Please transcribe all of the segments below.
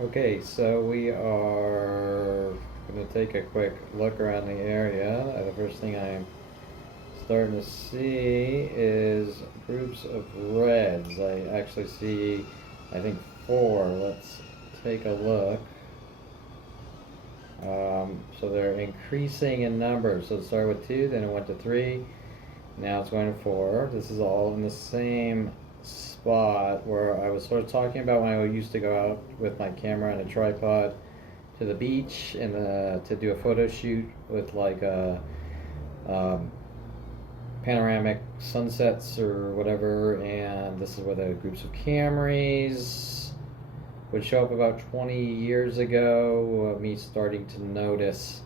Okay, so we are going to take a quick look around the area. The first thing I'm starting to see is groups of reds. I actually see, I think, four. Let's take a look. So they're increasing in numbers. So it started with two, then it went to three, now it's going to four. This is all in the same spot where I was sort of talking about when I used to go out with my camera and a tripod to the beach and to do a photo shoot with like um, panoramic sunsets or whatever. And this is where the groups of Camrys would show up about 20 years ago. Me starting to notice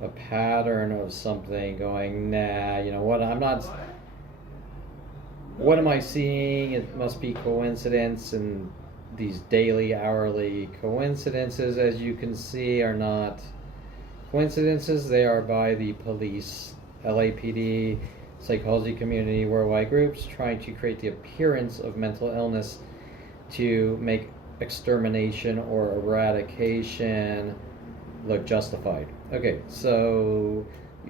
a pattern of something going, nah, you know what, I'm not, what am I seeing? It must be coincidence, and these daily, hourly coincidences, as you can see, are not coincidences. They are by the police, LAPD, psychology community, worldwide groups trying to create the appearance of mental illness to make extermination or eradication look justified. Okay, so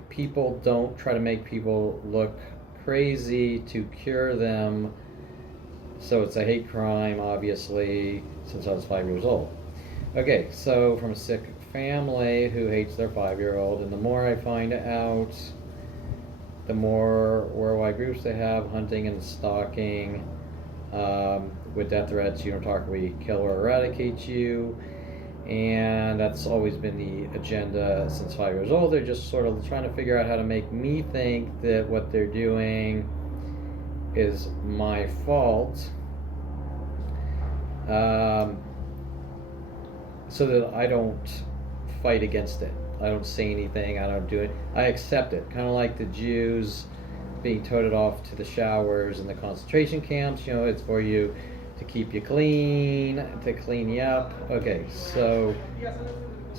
people don't try to make people look crazy to cure them. So it's a hate crime, obviously, since I was 5 years old. Okay, so from a sick family who hates their 5-year-old, and the more I find out, the more worldwide groups they have hunting and stalking with death threats. You don't talk, we kill or eradicate you. And that's always been the agenda since 5 years old. They're just sort of trying to figure out how to make me think that what they're doing is my fault, so that I don't fight against it. I don't say anything. I don't do it. I accept it. Kind of like the Jews being toted off to the showers in the concentration camps. You know, it's for you to keep you clean, to clean you up. Okay, so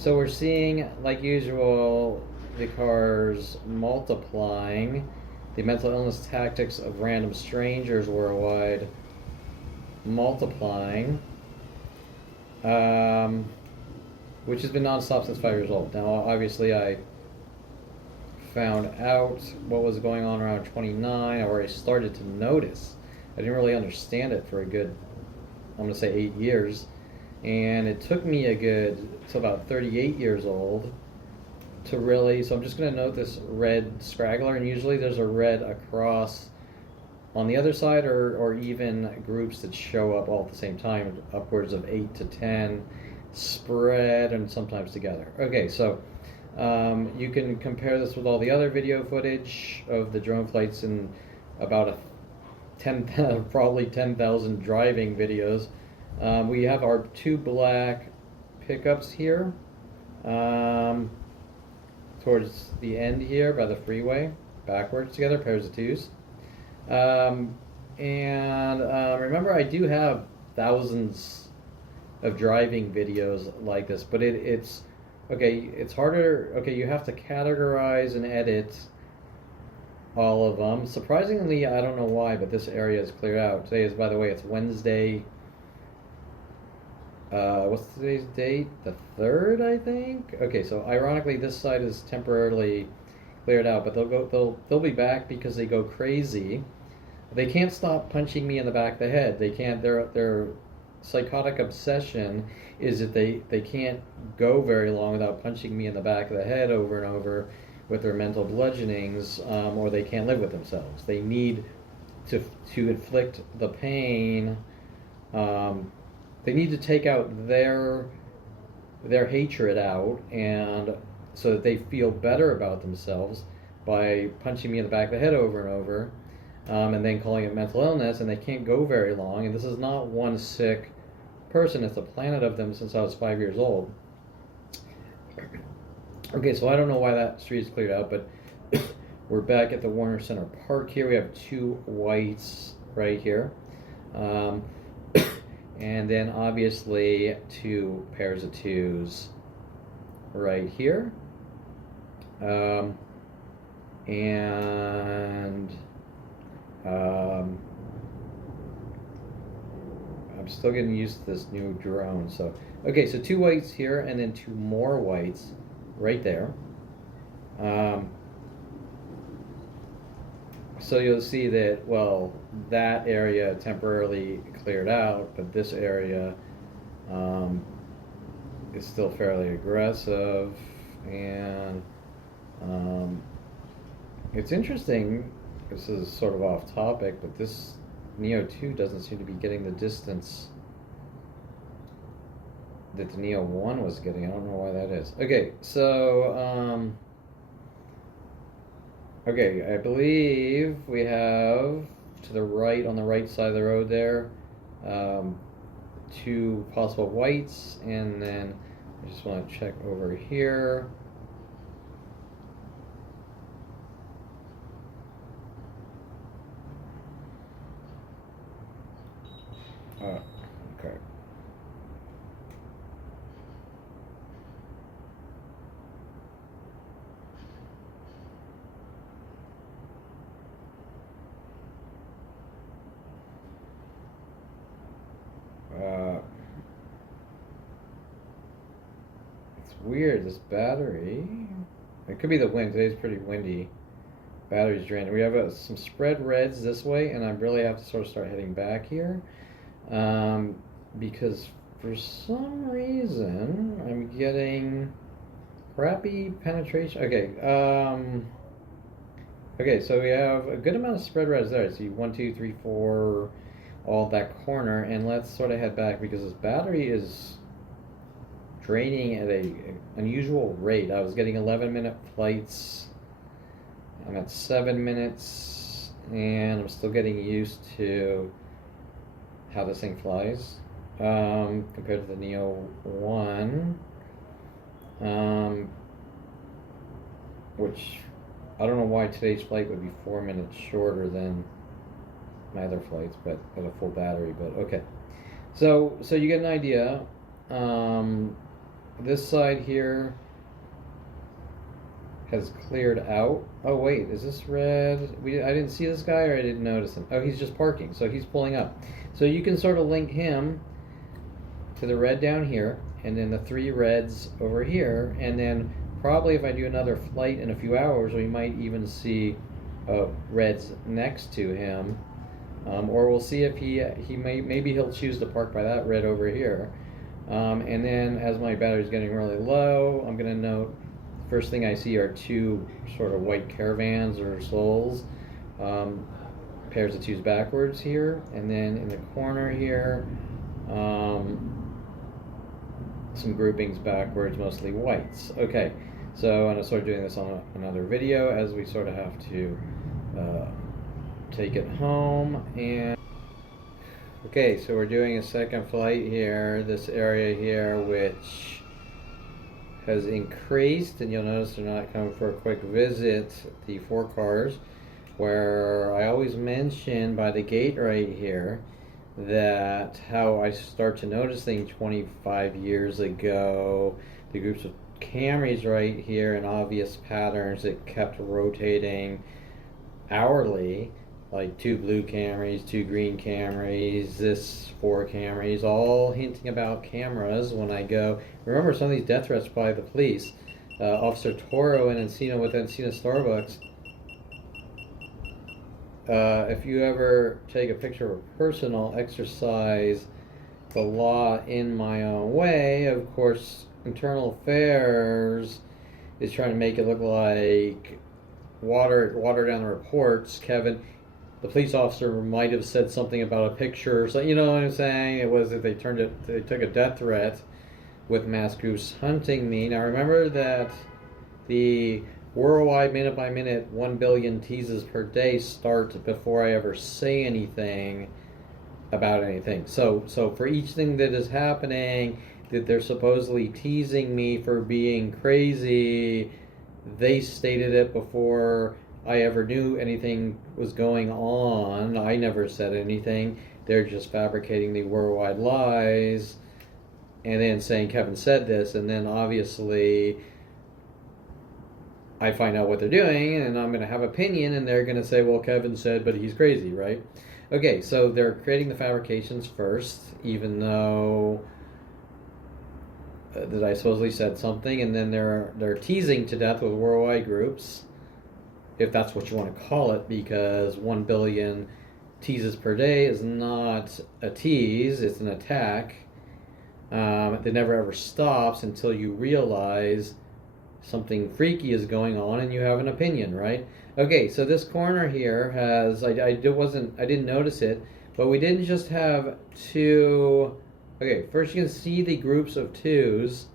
we're seeing, like usual, the cars multiplying, the mental illness tactics of random strangers worldwide multiplying, which has been nonstop since 5 years old. Now, obviously, I found out what was going on around 29. I already started to notice. I didn't really understand it for a good, I'm going to say 8 years. And it took me a good, till about 38 years old to really, so I'm just going to note this red straggler, and usually there's a red across on the other side, or even groups that show up all at the same time, upwards of 8 to 10 spread and sometimes together. Okay, so you can compare this with all the other video footage of the drone flights in about a 10, probably 10,000 driving videos. We have our two black pickups here, towards the end here by the freeway, backwards together, pairs of twos. Remember, I do have thousands of driving videos like this, but it's okay. It's harder. Okay, you have to categorize and edit all of them. Surprisingly, I don't know why, but this area is cleared out. Today is, by the way, it's Wednesday. What's today's date? The 3rd, I think. Okay, so ironically, this side is temporarily cleared out, but they'll be back because they go crazy. They can't stop punching me in the back of the head. They can't. Their psychotic obsession is that they can't go very long without punching me in the back of the head over and over with their mental bludgeonings, or they can't live with themselves. They need to inflict the pain. They need to take out their hatred out, and so that they feel better about themselves by punching me in the back of the head over and over, and then calling it mental illness. And they can't go very long. And this is not one sick person. It's a planet of them since I was 5 years old. Okay, so I don't know why that street is cleared out, but we're back at the Warner Center Park here. We have two whites right here. And then obviously two pairs of twos right here. I'm still getting used to this new drone. So, okay, so 2 whites here and then 2 more whites right there. So you'll see that, well, that area temporarily cleared out, but this area is still fairly aggressive. And it's interesting, this is sort of off topic, but this Neo 2 doesn't seem to be getting the distance that the Neo 1 was getting. I don't know why that is. Okay, so okay, I believe we have to the right, on the right side of the road there, 2 possible whites, and then I just want to check over here. Okay. It's weird, this battery. It could be the wind. Today's pretty windy. Battery's draining. We have some spread reds this way, and I really have to sort of start heading back here. Because for some reason I'm getting crappy penetration. Okay, so we have a good amount of spread reds there. See 1, 2, 3, 4, all that corner, and let's sort of head back because this battery is draining at an unusual rate. I was getting 11-minute flights. I'm at 7 minutes, and I'm still getting used to how this thing flies compared to the Neo 1, which I don't know why today's flight would be 4 minutes shorter than my other flights, but at a full battery. But okay, so you get an idea. This side here has cleared out. Oh wait, is this red? I didn't see this guy, or I didn't notice him. Oh, he's just parking, so he's pulling up. So you can sort of link him to the red down here, and then the 3 reds over here, and then probably if I do another flight in a few hours, we might even see reds next to him, or we'll see if maybe he'll choose to park by that red over here, and then as my battery's getting really low, I'm gonna note first thing I see are 2 sort of white caravans or souls, pairs of 2s backwards here, and then in the corner here, some groupings backwards, mostly whites. Okay, so I'm gonna start doing this on another video as we sort of have to take it home. And okay, so we're doing a second flight here, this area here, which has increased, and you'll notice they're not coming for a quick visit, the 4 cars, where I always mention by the gate right here that how I start to notice things 25 years ago, the groups of Camrys right here in obvious patterns that kept rotating hourly, like 2 blue Camrys, 2 green Camrys, this 4 Camrys, all hinting about cameras when I go. Remember some of these death threats by the police. Officer Toro in Encino with Encino Starbucks. If you ever take a picture of a person, I'll exercise the law in my own way. Of course, Internal Affairs is trying to make it look like water down the reports. Kevin, the police officer, might have said something about a picture, so you know what I'm saying. It was that they took a death threat with mass groups hunting me. Now remember that the worldwide minute by minute 1 billion teases per day start before I ever say anything about anything. So for each thing that is happening that they're supposedly teasing me for being crazy, they stated it before I ever knew anything was going on. I never said anything. They're just fabricating the worldwide lies and then saying Kevin said this, and then obviously I find out what they're doing, and I'm going to have opinion, and they're going to say, well, Kevin said, but he's crazy, right? Okay, so they're creating the fabrications first, even though that I supposedly said something, and then they're teasing to death with worldwide groups, if that's what you want to call it, because 1 billion teases per day is not a tease, it's an attack. It never ever stops until you realize something freaky is going on and you have an opinion, right? Okay, so this corner here has, I didn't notice it, but we didn't just have two. Okay, first you can see the groups of twos,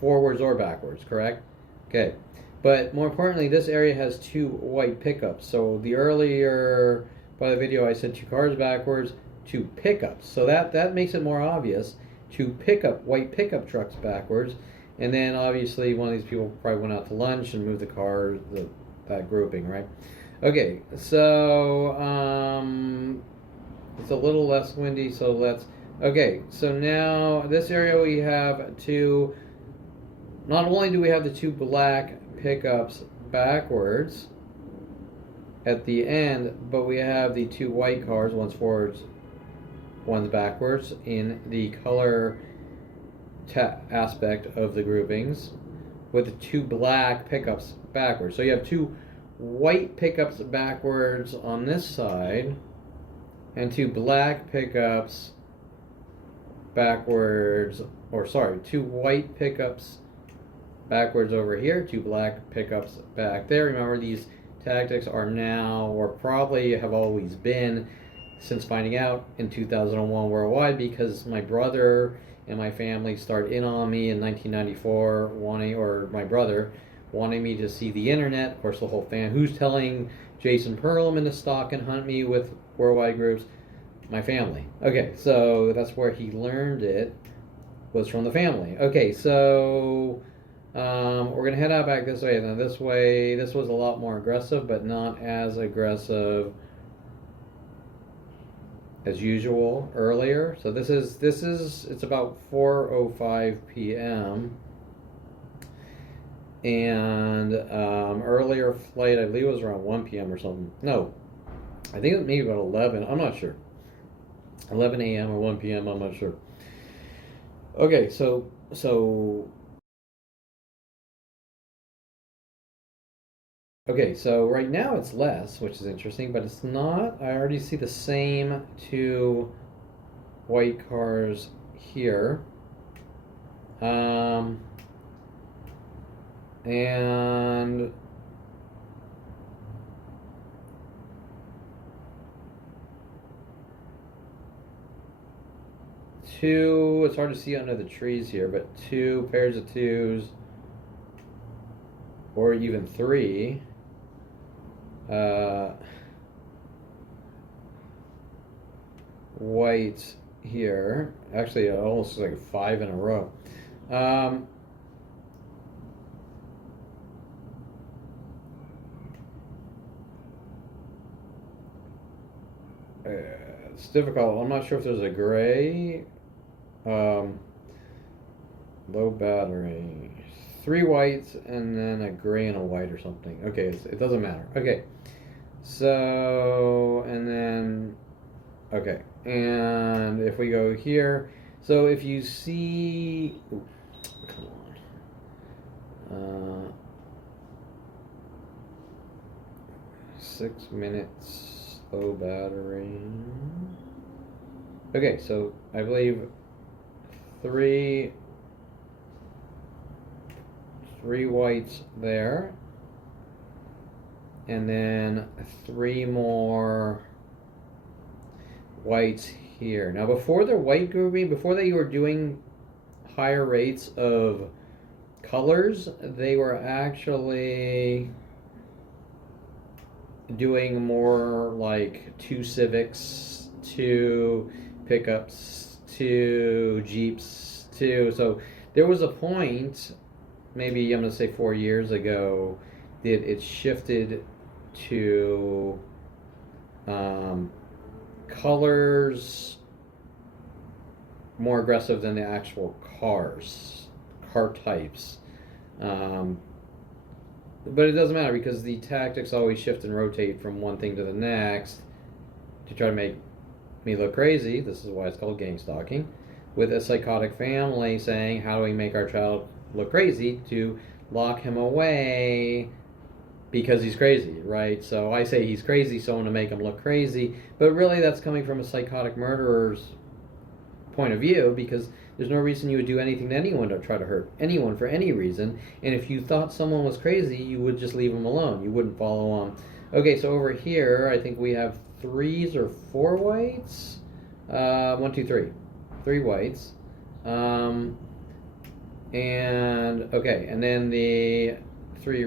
forwards or backwards, correct? Okay, but more importantly, this area has two white pickups. So the earlier by the video, I said two cars backwards, two pickups. So that makes it more obvious. Two white pickup trucks backwards, and then obviously one of these people probably went out to lunch and moved the car, that grouping, right? Okay, so it's a little less windy, so let's. Okay, so now this area we have two. Not only do we have the two black pickups backwards at the end, but we have the two white cars, one's forwards, one's backwards, in the color aspect of the groupings, with the two black pickups backwards. So you have two white pickups backwards on this side, and two black pickups backwards, two white pickups backwards over here, two black pickups back there. Remember, these tactics are now, or probably have always been, since finding out in 2001 worldwide, because my brother and my family started in on me in 1994, my brother wanting me to see the internet. Of course, the whole fan. Who's telling Jason Perlman to stalk and hunt me with worldwide groups? My family. Okay, so that's where he learned it, was from the family. Okay, so we're going to head out back this way. Now this way, this was a lot more aggressive, but not as aggressive as usual earlier. So this is it's about 4:05 p.m. and earlier flight, I believe it was around 1 p.m. or something. No, I think it was maybe about 11. I'm not sure. 11 a.m. or 1 p.m. I'm not sure. Okay, so okay, so right now it's less, which is interesting, but it's not. I already see the same two white cars here. And two, it's hard to see under the trees here, but two pairs of twos, or even three. White here. Actually, almost like 5 in a row. It's difficult. I'm not sure if there's a gray. Low battery. 3 whites and then a gray and a white or something. Okay, it doesn't matter. Okay. So, and then, okay. And if we go here, so if you see, ooh, come on. 6 minutes, low battery. Okay, so I believe three whites there, and then 3 more whites here. Now before the white grouping, before they were doing higher rates of colors, they were actually doing more like 2 Civics, 2 pickups, 2 Jeeps, 2. So there was a point, maybe I'm going to say 4 years ago, that it shifted to colors more aggressive than the actual car types. But it doesn't matter because the tactics always shift and rotate from one thing to the next. to try to make me look crazy. This is why it's called gang stalking. With a psychotic family saying, how do we make our child look crazy to lock him away because he's crazy, right? So I say he's crazy, so I want to make him look crazy. But really that's coming from a psychotic murderer's point of view, because there's no reason you would do anything to anyone to try to hurt anyone for any reason. And if you thought someone was crazy, you would just leave them alone. You wouldn't follow on. Okay, so over here, I think we have 3s or 4 whites. 1, 2, 3. 3 whites. And okay, and then the 3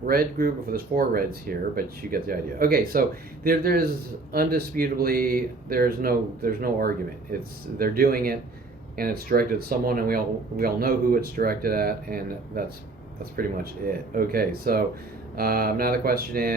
red group. There's 4 reds here, but you get the idea. Okay, so there's undisputably there's no argument. They're doing it, and it's directed at someone, and we all know who it's directed at, and that's pretty much it. Okay, so now the question is,